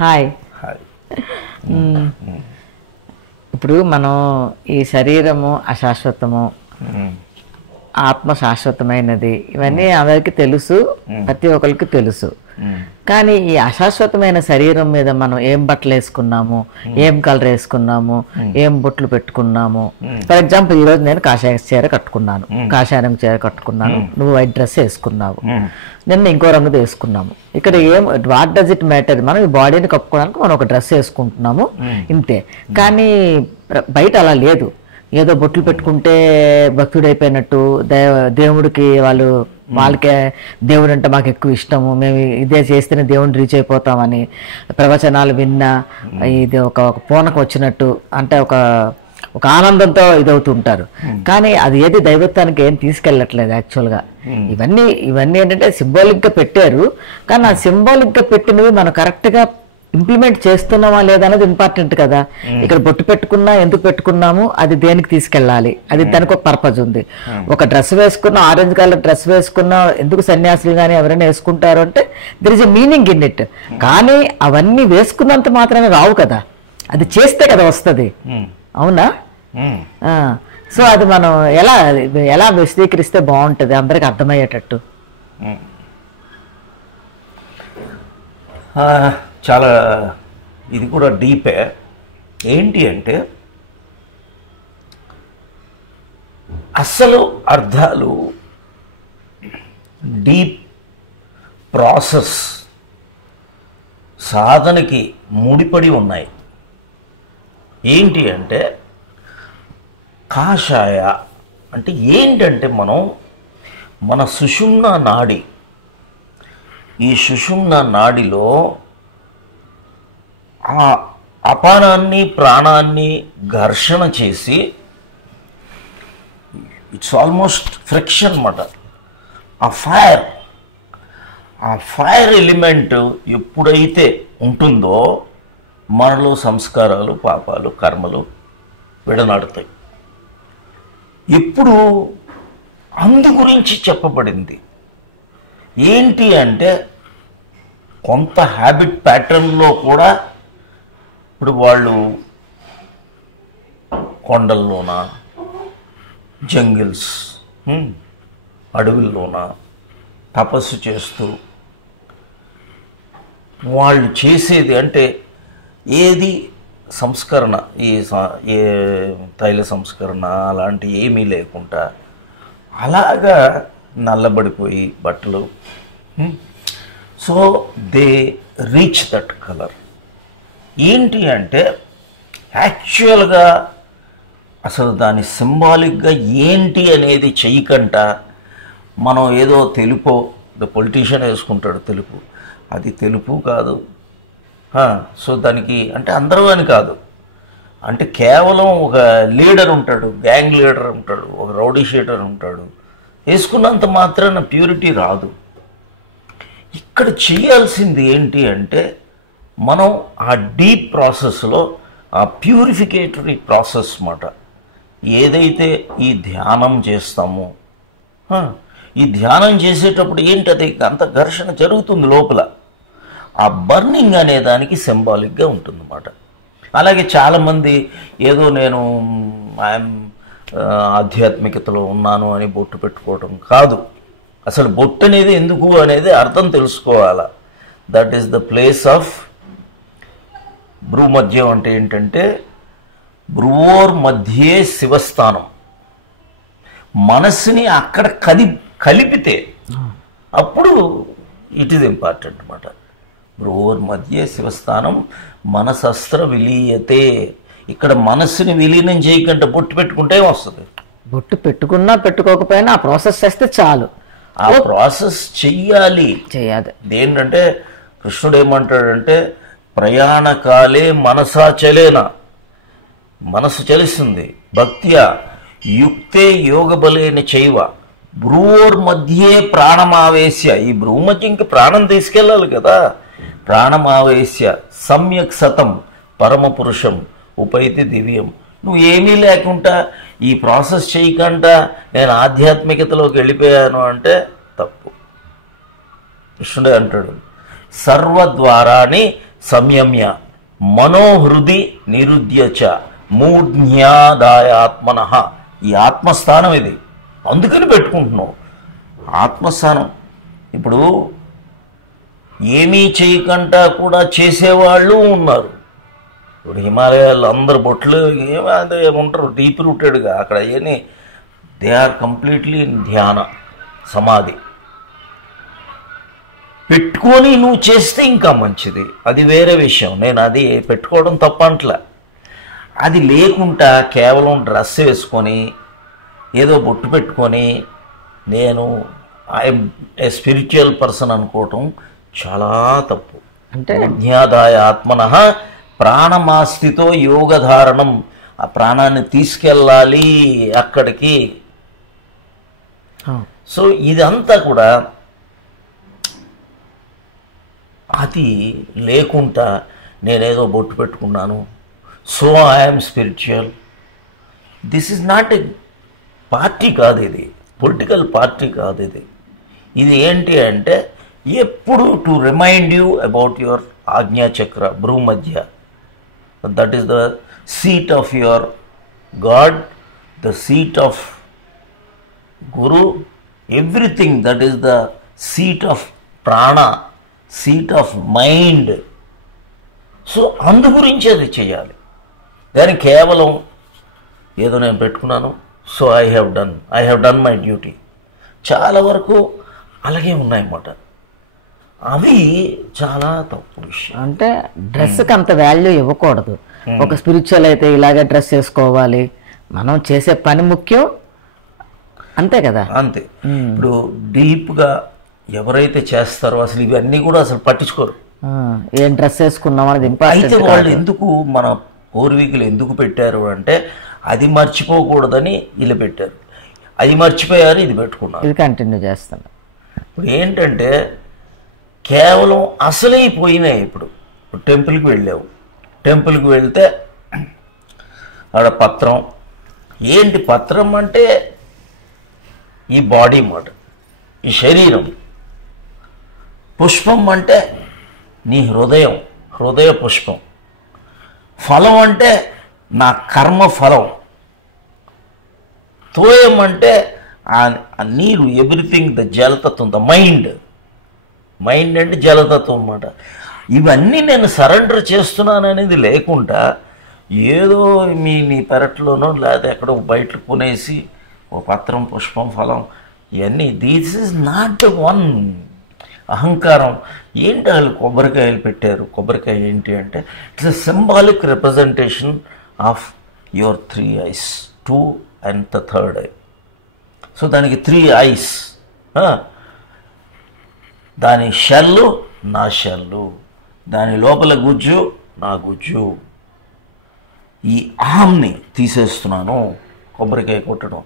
Hi. ఇప్పుడు మనం ఈ శరీరము అశాశ్వతము, ఆత్మ శాశ్వతమైనది, ఇవన్నీ అందరికీ తెలుసు, ప్రతి ఒక్కరికి తెలుసు. కానీ ఈ అశాశ్వతమైన శరీరం మీద మనం ఏం బట్టలు వేసుకున్నాము, ఏం కలర్ వేసుకున్నాము, ఏం బొట్లు పెట్టుకున్నాము. ఫర్ ఎగ్జాంపుల్ ఈరోజు నేను కాషాయ చీర కట్టుకున్నాను, కాషాయం చీర కట్టుకున్నాను, నువ్వు వైట్ డ్రెస్ వేసుకున్నావు, నిన్న ఇంకో రంగు వేసుకున్నాము. ఇక్కడ ఏం వాట్ డస్ ఇట్ మ్యాటర్? మనం ఈ బాడీని కప్పుకోవడానికి మనం ఒక డ్రెస్ వేసుకుంటున్నాము, ఇంతే. కానీ బయట అలా లేదు. ఏదో బొట్లు పెట్టుకుంటే భక్తుడైపోయినట్టు, దేవుడికి వాళ్ళకే దేవుడు అంటే మాకు ఎక్కువ ఇష్టము, మేము ఇదే చేస్తేనే దేవుడిని రీచ్ అయిపోతామని ప్రవచనాలు విన్నా ఇది ఒక పూనకం వచ్చినట్టు, అంటే ఒక ఆనందంతో ఇదవుతుంటారు. కానీ అది ఏది దైవత్వానికి ఏం తీసుకెళ్ళట్లేదు యాక్చువల్గా. ఇవన్నీ ఏంటంటే సింబాలిక్గా పెట్టారు. కానీ ఆ సింబాలిక్గా పెట్టినవి మనం కరెక్ట్గా ఇంప్లిమెంట్ చేస్తున్నామా లేదా అనేది ఇంపార్టెంట్ కదా. ఇక్కడ బొట్టు పెట్టుకున్నా ఎందుకు పెట్టుకున్నాము, అది దేనికి తీసుకెళ్ళాలి, అది దానికి ఒక పర్పస్ ఉంది. ఒక డ్రెస్ వేసుకున్నా, ఆరెంజ్ కలర్ డ్రెస్ వేసుకున్నా ఎందుకు సన్యాసులు కానీ ఎవరైనా వేసుకుంటారు అంటే there is a meaning in it. కానీ అవన్నీ వేసుకున్నంత మాత్రమే రావు కదా, అది చేస్తే కదా వస్తుంది. అవునా? సో అది మనం ఎలా విశదీకరిస్తే బాగుంటుంది అందరికి అర్థమయ్యేటట్టు? చాలా ఇది కూడా డీపే. ఏంటి అంటే అసలు అర్థాలు డీప్ ప్రాసెస్ సాధనకి ముడిపడి ఉన్నాయి. ఏంటి అంటే కాషాయ అంటే ఏంటంటే మన సుషుమ్న నాడి, ఈ సుషుమ్న నాడిలో ఆ అపానాన్ని ప్రాణాన్ని ఘర్షణ చేసి ఇట్స్ ఆల్మోస్ట్ ఫ్రిక్షన్ అన్నమాట. ఆ ఫైర్ ఎలిమెంట్ ఎప్పుడైతే ఉంటుందో మనలో సంస్కారాలు, పాపాలు, కర్మలు విడనాడుతాయి. ఇప్పుడు అందు గురించి చెప్పబడింది. ఏంటి అంటే కొంత హ్యాబిట్ ప్యాటర్న్లో కూడా ఇప్పుడు వాళ్ళు కొండల్లోన, జంగిల్స్, అడవుల్లోన తపస్సు చేస్తూ వాళ్ళు చేసేది అంటే ఏది సంస్కరణ, ఏ తైల సంస్కరణ అలాంటి ఏమీ లేకుండా అలాగా నల్లబడిపోయి బట్టలు. So they reach that colour. ఏంటి అంటే యాక్చువల్గా అసలు దాని సింబాలిక్గా ఏంటి అనేది చెయ్యకంట మనం ఏదో తెలుపో, పొలిటీషియన్ వేసుకుంటాడు తెలుపు, అది తెలుపు కాదు. సో దానికి అంటే అందరూ అని కాదు, అంటే కేవలం ఒక లీడర్ ఉంటాడు, గ్యాంగ్ లీడర్ ఉంటాడు, ఒక రౌడీ షీటర్ ఉంటాడు, వేసుకున్నంత మాత్రాన ప్యూరిటీ రాదు. ఇక్కడ చేయాల్సింది ఏంటి అంటే మనం ఆ డీప్ ప్రాసెస్లో ఆ ప్యూరిఫికేటరీ ప్రాసెస్ మాట ఏదైతే ఈ ధ్యానం చేస్తామో, ఈ ధ్యానం చేసేటప్పుడు ఏంటది అంత ఘర్షణ జరుగుతుంది లోపల, ఆ బర్నింగ్ అనే దానికి సింబాలిక్గా ఉంటుందన్నమాట. అలాగే చాలామంది ఏదో నేను ఆధ్యాత్మికతలో ఉన్నాను అని బొట్టు పెట్టుకోవడం కాదు. అసలు బొట్టు అనేది ఎందుకు అనేది అర్థం తెలుసుకోవాలా. That is the place of భ్రూమధ్యం. అంటే ఏంటంటే భ్రువోర్ మధ్యే శివస్థానం. మనస్సుని అక్కడ కలిపితే అప్పుడు ఇట్ ఈజ్ ఇంపార్టెంట్ అన్నమాట. భ్రువోర్ మధ్యే శివస్థానం మనసస్త్ర విలీయతే. ఇక్కడ మనస్సుని విలీనం చేయకుండా బొట్టు పెట్టుకుంటే వస్తుంది. బొట్టు పెట్టుకున్నా పెట్టుకోకపోయినా ఆ ప్రాసెస్ చేస్తే చాలు. ఆ ప్రాసెస్ చెయ్యాలి. ఏంటంటే కృష్ణుడు ఏమంటాడంటే ప్రయాణకాలే మనసా చలేనా, మనసు చలిస్తుంది. భక్త్యా యుక్తే యోగ బలేన చైవ భ్రువోర్ మధ్యే ప్రాణమావేశ్య. ఈ భ్రూ మధ్యంకి ప్రాణం తీసుకెళ్ళాలి కదా. ప్రాణమావేశ్య సమ్యక్ సతం పరమపురుషం ఉపైతి దివ్యం. నువ్వు ఏమీ లేకుండా ఈ ప్రాసెస్ చేయకుండా నేను ఆధ్యాత్మికతలోకి వెళ్ళిపోయాను అంటే తప్పు. కృష్ణుడే అంటాడు సర్వద్వారాని సంయమ్య మనోహృది నిరుద్య చ మూఢ్యాదాయాత్మన. ఈ ఆత్మస్థానం ఇది, అందుకని పెట్టుకుంటున్నాం ఆత్మస్థానం. ఇప్పుడు ఏమీ చేయకుండా కూడా చేసేవాళ్ళు ఉన్నారు. ఇప్పుడు హిమాలయాల్లో అందరు బొట్లు ఏముంటారు డీప్ రూటెడ్గా, అక్కడ ఏమి దే ఆర్ కంప్లీట్లీ ఇన్ ధ్యాన సమాధి. పెట్టుకొని నువ్వు చేస్తే ఇంకా మంచిది, అది వేరే విషయం. నేను అది పెట్టుకోవడం తప్పంట్లా. అది లేకుండా కేవలం డ్రెస్ వేసుకొని ఏదో బొట్టు పెట్టుకొని నేను ఐఎమ్ ఏ స్పిరిచువల్ పర్సన్ అనుకోవటం చాలా తప్పు. అంటే జ్ఞాదాయ ఆత్మన ప్రాణమాస్థితో యోగధారణం. ఆ ప్రాణాన్ని తీసుకెళ్ళాలి అక్కడికి. సో ఇదంతా కూడా అది లేకుండా నేనేదో బొట్టు పెట్టుకున్నాను, so I'm spiritual. This is not a party కాదు, ఇది పొలిటికల్ పార్టీ కాదు. ఇది ఏంటి అంటే ఎప్పుడు to remind you about your ఆజ్ఞాచక్ర భ్రూమధ్య. That is the seat of your god, the seat of guru, everything. That is the seat of prana, seat of mind. So అందు గురించి అది చేయాలి. దాన్ని కేవలం ఏదో నేను పెట్టుకున్నాను, so I have done my duty. చాలా వరకు అలాగే ఉన్నాయన్నమాట. అవి చాలా తప్పు విషయం. అంటే డ్రెస్కి అంత వాల్యూ ఇవ్వకూడదు. ఒక స్పిరిచువల్ అయితే ఇలాగే డ్రెస్ వేసుకోవాలి, మనం చేసే పని ముఖ్యం, అంతే కదా. అంతే. ఇప్పుడు డీప్గా ఎవరైతే చేస్తారో అసలు ఇవన్నీ కూడా అసలు పట్టించుకోరు. ఏం డ్రెస్ వేసుకున్నాం అనేది అయితే ఇంపార్టెంట్. వాళ్ళు ఎందుకు, మన పూర్వీకులు ఎందుకు పెట్టారు అంటే అది మర్చిపోకూడదని ఇలా పెట్టారు. అది మర్చిపోయారు, ఇది పెట్టుకున్నారు, ఇది కంటిన్యూ చేస్తాను. ఇప్పుడు ఏంటంటే కేవలం అసలే పోయినాయి. ఇప్పుడు టెంపుల్కి వెళ్ళావు, టెంపుల్కి వెళ్తే ఆడ పత్రం. ఏంటి పత్రం అంటే ఈ బాడీ మాట, ఈ శరీరం. పుష్పం అంటే నీ హృదయం, హృదయ పుష్పం. ఫలం అంటే నా కర్మ ఫలం. తోయం అంటే ఆ నీరు, ఎవ్రీథింగ్, ద జలతత్వం, ద మైండ్. మైండ్ అంటే జలతత్వం అన్నమాట. ఇవన్నీ నేను సరెండర్ చేస్తున్నాను అనేది లేకుండా ఏదో మీ పెరట్లోనో లేదా ఎక్కడో బయట కొనేసి ఓ పత్రం, పుష్పం, ఫలం, ఇవన్నీ దిస్ ఈజ్ నాట్ వన్. అహంకారం. ఏంటి వాళ్ళు కొబ్బరికాయలు పెట్టారు? కొబ్బరికాయ ఏంటి అంటే it's a symbolic representation of your 3 eyes, 2 and the 3rd eye. So దానికి 3 eyes. దాని షెల్లు నా షెల్లు, దాని లోపల గుజ్జు నా గుజ్జు. ఈ అహంని తీసేస్తున్నాను కొబ్బరికాయ కొట్టడం.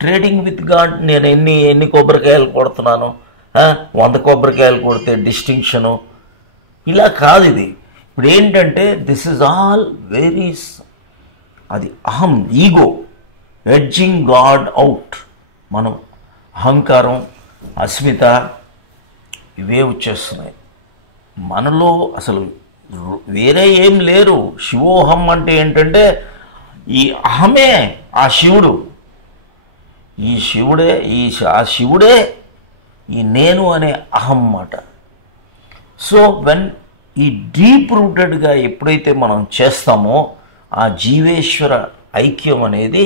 Trading with God. నేను ఎన్ని కొబ్బరికాయలు కొడుతున్నాను, 100 కొబ్బరికాయలు కొడితే డిస్టింక్షను, ఇలా కాదు ఇది. ఇప్పుడు ఏంటంటే దిస్ ఈజ్ ఆల్ వెరీ, అది అహం, ఈగో, ఎడ్జింగ్ గాడ్ అవుట్. మనం అహంకారం, అస్మిత ఇవే వచ్చేస్తున్నాయి మనలో. అసలు వేరే ఏం లేరు. శివోహం అంటే ఏంటంటే ఈ అహమే ఆ శివుడు, ఈ శివుడే, ఆ శివుడే ఈ నేను అనే అహం మాట. సో వెన్ ఈ డీప్ రూటెడ్గా ఎప్పుడైతే మనం చేస్తామో ఆ జీవేశ్వర ఐక్యం అనేది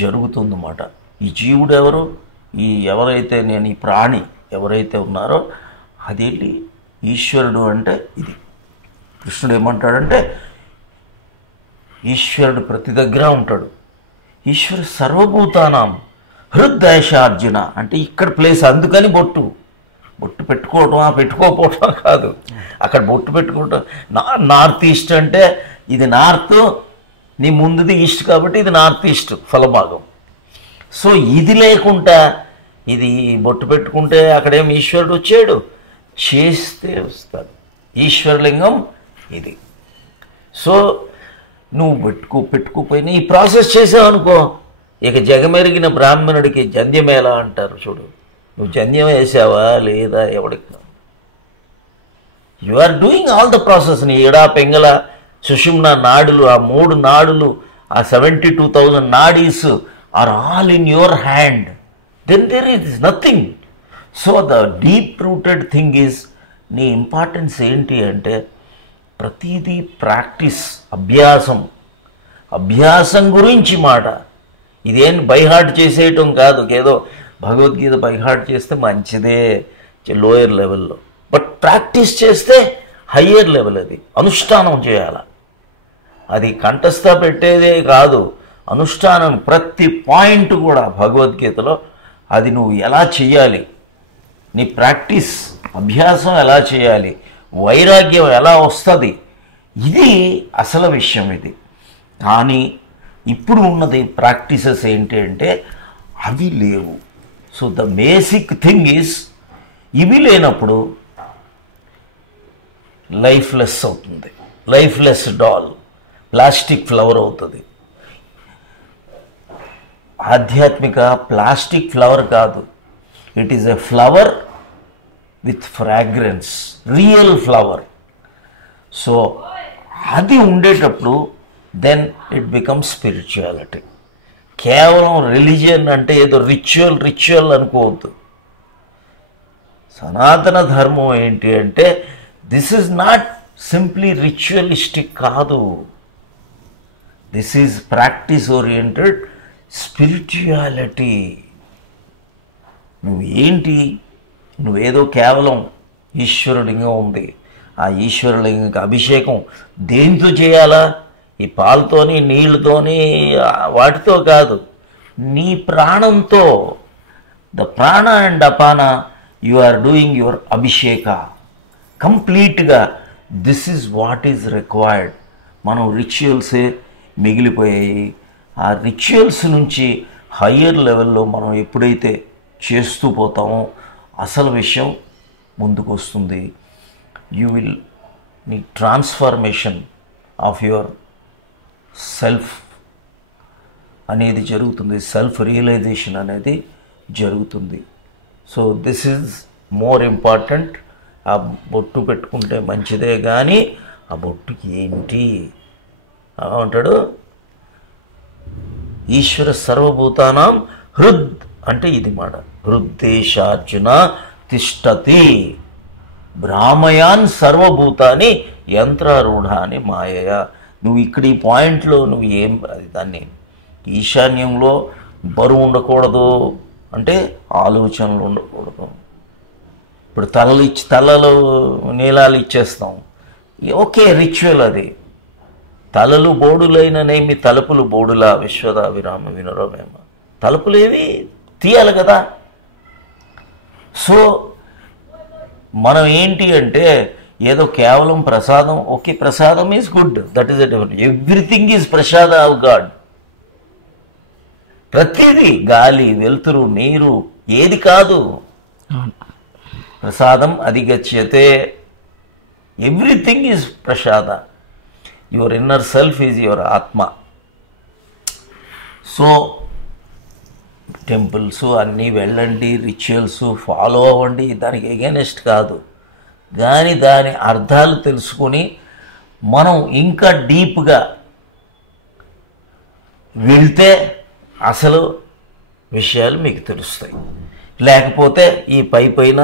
జరుగుతుందన్నమాట. ఈ జీవుడు ఎవరు, ఎవరైతే నేను ఈ ప్రాణి ఎవరైతే ఉన్నారో అదేంటి ఈశ్వరుడు అంటే ఇది. కృష్ణుడు ఏమంటాడంటే ఈశ్వరుడు ప్రతి దగ్గర ఉంటాడు. ఈశ్వరు సర్వభూతానాం హృదయశార్జున అంటే ఇక్కడ ప్లేస్. అందుకని బొట్టు పెట్టుకోవటం, పెట్టుకోకపోవటం కాదు. అక్కడ బొట్టు పెట్టుకోవటం. నార్త్ ఈస్ట్ అంటే ఇది నార్త్, నీ ముందుది ఈస్ట్ కాబట్టి ఇది నార్త్ ఈస్ట్ ఫలభాగం. సో ఇది లేకుండా ఇది బొట్టు పెట్టుకుంటే అక్కడేం ఈశ్వరుడు వచ్చాడు, చేస్తే వస్తాడు ఈశ్వరలింగం ఇది. సో నువ్వు పెట్టుకోపోయినా ఈ ప్రాసెస్ చేసావనుకో, ఇక జగమెరిగిన బ్రాహ్మణుడికి జంధ్యమేళ అంటారు చూడు. నువ్వు జంధ్యం వేసావా లేదా ఎవడికి you are doing all the process. నీ ఎడా పెంగళ సుషుమ్న నాడులు, ఆ 3 నాడులు, ఆ 72,000 నాడీస్ are all in your hand. Then there is nothing. So the deep rooted thing is, నీ ఇంపార్టెన్స్ ఏంటి అంటే ప్రతిదీ ప్రాక్టీస్, అభ్యాసం గురించి మాట. ఇదేం బైహార్ట్ చేసేయటం కాదు. ఏదో భగవద్గీత బైహార్ట్ చేస్తే మంచిదే లోయర్ లెవెల్లో, బట్ ప్రాక్టీస్ చేస్తే హయ్యర్ లెవెల్. అది అనుష్ఠానం చేయాలి. అది కంఠస్థ పెట్టేదే కాదు, అనుష్ఠానం. ప్రతి పాయింట్ కూడా భగవద్గీతలో అది నువ్వు ఎలా చేయాలి, నీ ప్రాక్టీస్ అభ్యాసం ఎలా చేయాలి, వైరాగ్యం ఎలా వస్తుంది, ఇది అసలు విషయం. ఇది కానీ ఇప్పుడు ఉన్నది ప్రాక్టీసెస్ ఏంటి అంటే అవి లేవు. So the basic thing is, ఇవి లేనప్పుడు లైఫ్లెస్ అవుతుంది. లైఫ్లెస్ డాల్, ప్లాస్టిక్ ఫ్లవర్ అవుతుంది. ఆధ్యాత్మిక ప్లాస్టిక్ ఫ్లవర్ కాదు, it is a flower with fragrance, real flower. So అది ఉండేటప్పుడు దెన్ ఇట్ బికమ్స్ స్పిరిచువాలిటీ. కేవలం రిలీజియన్ అంటే ఏదో రిచువల్ అనుకోవద్దు. సనాతన ధర్మం ఏంటి అంటే this is not simply ritualistic కాదు, this is practice oriented spirituality. నువ్వేదో కేవలం ఈశ్వరలింగం ఉంది, ఆ ఈశ్వరలింగంకి అభిషేకం దేంతో చేయాలా? ఈ పాలతోని, నీళ్ళతోని, వాటితో కాదు, నీ ప్రాణంతో. ద ప్రాణ అండ్ అపాన యు ఆర్ డూయింగ్ యువర్ అభిషేక కంప్లీట్గా. This is what is required. మనం రిచువల్సే మిగిలిపోయాయి. ఆ రిచువల్స్ నుంచి హయ్యర్ లెవెల్లో మనం ఎప్పుడైతే చేస్తూ పోతామో అసలు విషయం ముందుకు వస్తుంది. యూ విల్ నీ ట్రాన్స్ఫర్మేషన్ ఆఫ్ యువర్ సెల్ఫ్ అనేది జరుగుతుంది, సెల్ఫ్ రియలైజేషన్ అనేది జరుగుతుంది. So this is more important. ఆ బొట్టు పెట్టుకుంటే మంచిదే, కానీ ఆ బొట్టుకి ఏంటి అంటాడు? ఈశ్వర సర్వభూతానాం హృద్ అంటే ఇది మాట. హృద్దేశార్జున తిష్టతి భ్రామయాన్ సర్వభూతాన్ని యంత్రారూఢాన్ని మాయయ. నువ్వు ఇక్కడ ఈ పాయింట్లో నువ్వు అది దాన్ని ఈశాన్యంలో బరువు ఉండకూడదు అంటే ఆలోచనలు ఉండకూడదు. ఇప్పుడు తలలు నీలాలు ఇచ్చేస్తాం, ఓకే రిచువల్ అది. తలలు బోడులైననేమి తలుపులు బోడులా విశ్వదా విరామ వినరోమేమ. తలుపులేవి తీయాలి కదా. సో మనం ఏంటి అంటే ఏదో కేవలం ప్రసాదం, ఓకే ప్రసాదం is good, that is a different. Everything is Prasada of God. ప్రతిదీ గాలి, వెలుతురు, నీరు ఏది కాదు ప్రసాదం అధిగచ్యతే. Everything is Prasada. Your inner self is your ఆత్మ. సో టెంపుల్స్ అన్నీ వెళ్ళండి, రిచువల్స్ ఫాలో అవ్వండి, దానికి ఎగెనెస్ట్ కాదు. కానీ దాని అర్థాలు తెలుసుకొని మనం ఇంకా డీప్గా వెళ్తే అసలు విషయాలు మీకు తెలుస్తాయి. లేకపోతే ఈ పైన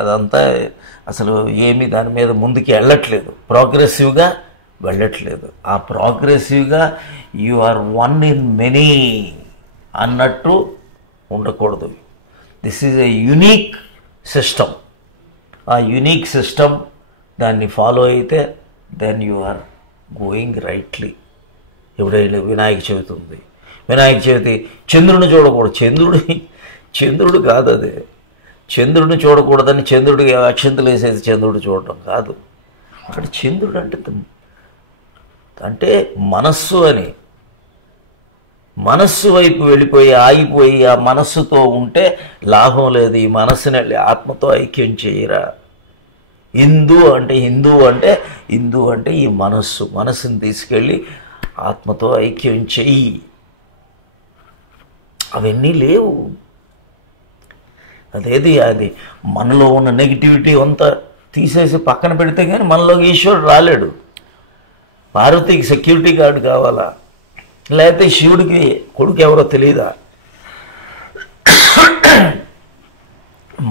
అదంతా అసలు ఏమీ దాని మీద ముందుకు వెళ్ళట్లేదు, ప్రోగ్రెసివ్గా వెళ్ళట్లేదు. ఆ ప్రోగ్రెసివ్గా you are one in many అన్నట్టు ఉండకూడదు. This is a unique system. ఆ యునీక్ సిస్టమ్ దాన్ని ఫాలో అయితే then you are going rightly. ఎప్పుడైనా వినాయక చవితి ఉంది, వినాయక చవితి చంద్రుడిని చూడకూడదు. చంద్రుడు కాదు అదే. చంద్రుడిని చూడకూడదని చంద్రుడికి అక్షంతలు వేసేసి చంద్రుడు చూడటం కాదు. అక్కడ చంద్రుడు అంటే మనస్సు అని. మనస్సు వైపు వెళ్ళిపోయి ఆగిపోయి ఆ మనస్సుతో ఉంటే లాభం లేదు. ఈ మనస్సుని వెళ్ళి ఆత్మతో ఐక్యం చేయరా. హిందూ అంటే ఈ మనస్సుని తీసుకెళ్ళి ఆత్మతో ఐక్యం చెయ్యి. అవన్నీ లేవు. అది మనలో ఉన్న నెగిటివిటీ అంతా తీసేసి పక్కన పెడితే కానీ మనలోకి ఈశ్వరుడు రాలేడు. పార్వతికి సెక్యూరిటీ గార్డు కావాలా, లేకపోతే శివుడికి కొడుకు ఎవరో తెలియదా?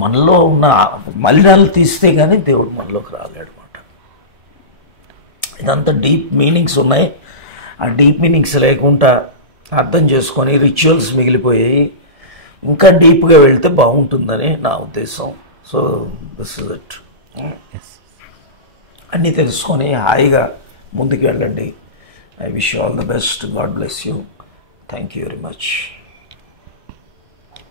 మనలో ఉన్న మలినాలు తీస్తే కానీ దేవుడు మనలోకి రాలేడు అన్నమాట. ఇదంతా డీప్ మీనింగ్స్ ఉన్నాయి. ఆ డీప్ మీనింగ్స్ లేకుండా అర్థం చేసుకొని రిచువల్స్ మిగిలిపోయాయి. ఇంకా డీప్గా వెళ్తే బాగుంటుందని నా ఉద్దేశం. So this is it. అన్నీ తెలుసుకొని హాయిగా ముందుకు వెళ్ళండి. I wish you all the best. God bless you. Thank you very much.